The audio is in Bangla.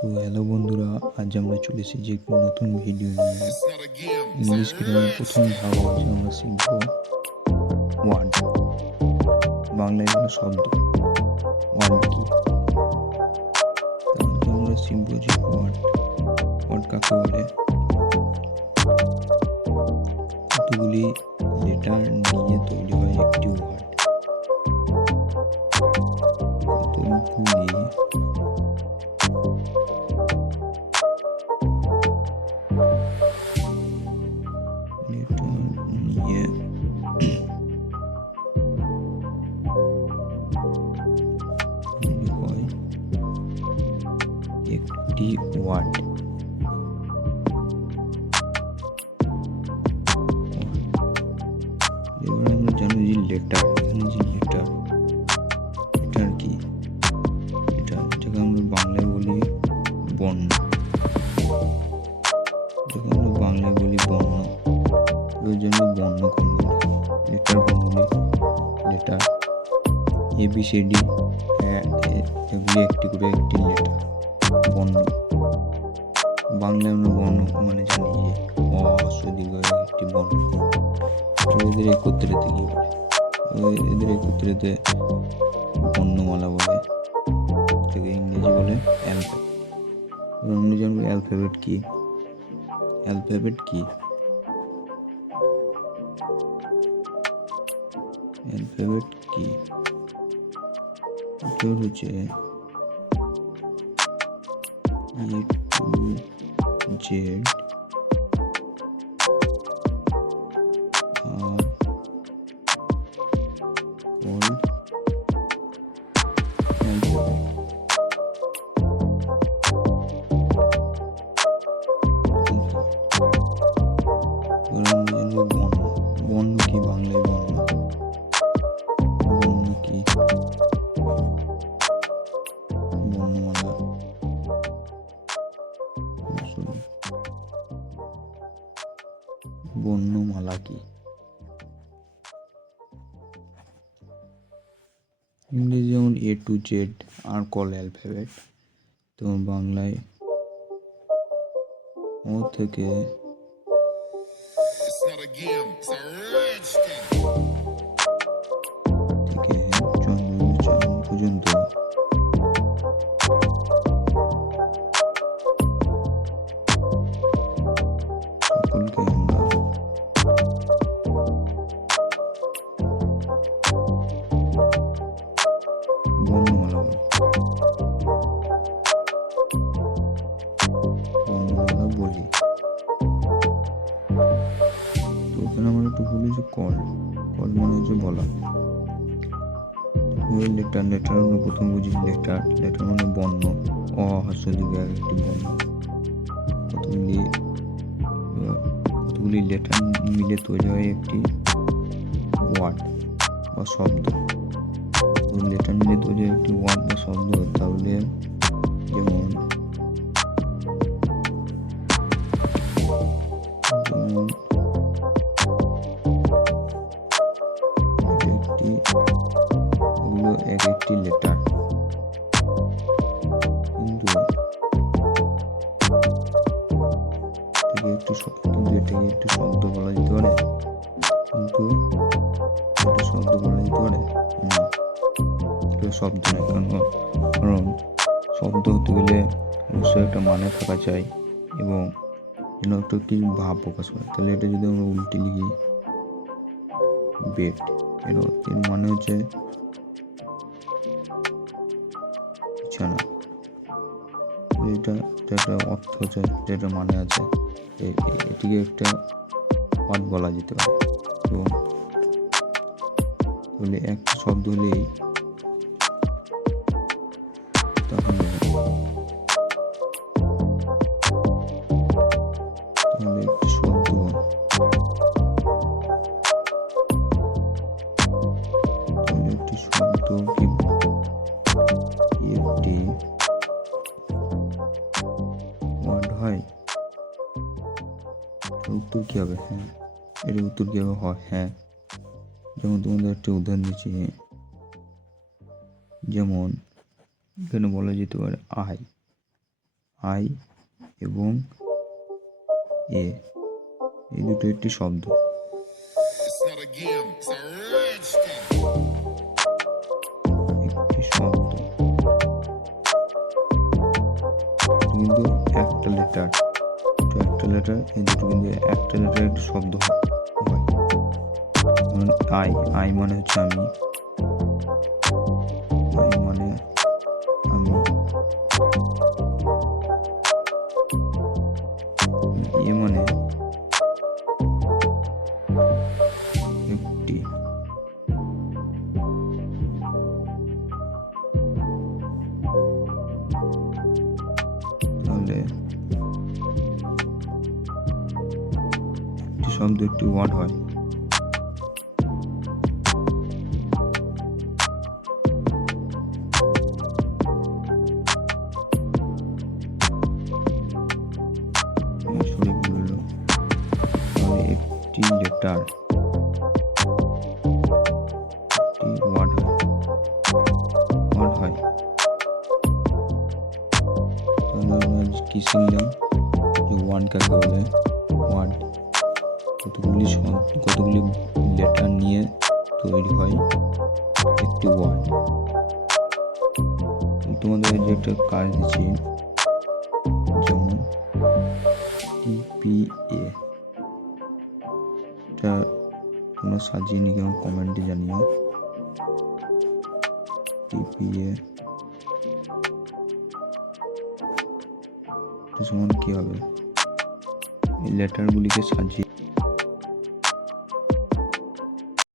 তো হ্যালো বন্ধুরা, আজ আমরা চলে এসেছি একটি নতুন ভিডিও নিয়ে। ইংলিশ গ্রামের প্রথম ধাপ হচ্ছে আমরা শিখব ওয়ার্ড। বাংলায় বলে শব্দ। ওয়ার্ড কি? তাহলে আমরা শিখব যে ওয়ার্ড কাকে বলে, কতগুলি লেটার নিয়ে তৈরি হয় একটি ওয়ার্ড। কতগুলি লেটার নিয়ে তৈরি হয় একটি ওয়ার্ড। এবার আমরা জানি যে লেটার, এখানে যে লেটার কি? এটা যেটাকে আমরা বাংলায় বলি বর্ণ, এর জন্য বর্ণ কোনগুলি? লেটার কোনগুলি? লেটার ABCD, এগুলি একটি করে একটি লেটার। বর্ণ বাংলায় আমরা বর্ণ মানে জানি যে অ, একটি বর্ণ। এদের একত্রিতে কি বলে? এদের একত্রিতে বর্ণমালা বলে, এটাকে ইংরেজি বলে অ্যালফাবেট। আমরা জানবো অ্যালফাবেট কি। অ্যালফাবেট কি? এটা হচ্ছে A to Z are called alphabet. বর্ণ কি? বাংলায় বর্ণ কি? বর্ণমালা। বর্ণমালা কি? ইংরেজি যেমন A to Z are called alphabet, তো বাংলায় ও থেকে চন্দ্র পর্যন্ত সকলকে আমরা বর্ণমালা বলি। তো এখানে আমরা একটু বলি যে কল মানে হচ্ছে বলা। লেটার আমরা প্রথম বুঝি লেটার মানে বর্ণ। অ একটি বর্ণ। কতগুলি লেটার মিলে তৈরি হয় একটি ওয়ার্ড বা শব্দ। লেটার মিলে তৈরি হয় একটি ওয়ার্ড বা শব্দ। তাহলে যেমন এক একটি লেটার, কিন্তু এটাকে একটু শব্দ বলা যেতে পারে, না, এটা শব্দ নয়। কারণ শব্দ হতে গেলে অবশ্যই একটা মানে থাকা চাই এবং যেন একটা কি ভাব প্রকাশ করে। তাহলে এটা যদি আমরা উল্টে লিখি বেড, এর মানে হচ্ছে বিছানা। এটা একটা অর্থ আছে, যেটা মানে আছে, এটিকে একটা ওয়ার্ড বলা যেতে পারে। তো তাহলে একটা শব্দ হলেই তাহলে একটি শব্দ কি একটি ওয়ার্ড হয়? উত্তর কি হবে? হ্যাঁ। এর উত্তর কি হবে? হয় হ্যাঁ। যেমন তোমাদের একটা উদাহরণ দিচ্ছি, যেমন এখানে বলা যেতে পারে আই। আই এবং এ, এই দুটো একটি শব্দ। একটি শব্দ কিন্তু একটা লেটার, এই দুটো কিন্তু একটা লেটার একটি শব্দ হয়। যেমন আই মানে হচ্ছে আমি, আই মানে আমি, এ মানে একটি, তাহলে একটি শব্দ একটি ওয়ার্ড হয়। সরি ভুল হলো, তাহলে একটি লেটার একটি ওয়ার্ড হয়। তাহলে আমরা কি শিখলাম যে ওয়ার্ড কাকে বলে? ওয়ার্ড কতগুলি লেটার নিয়ে তৈরি হয় একটি ওয়ার্ড। তোমাদের যে একটা কাজ দিচ্ছি, যেমন টিপিএ, এটা তোমরা সাজিয়ে নিয়ে কেমন কমেন্টে জানিও। টিপিএ সমান কি হবে? এই লেটারগুলিকে সাজিয়ে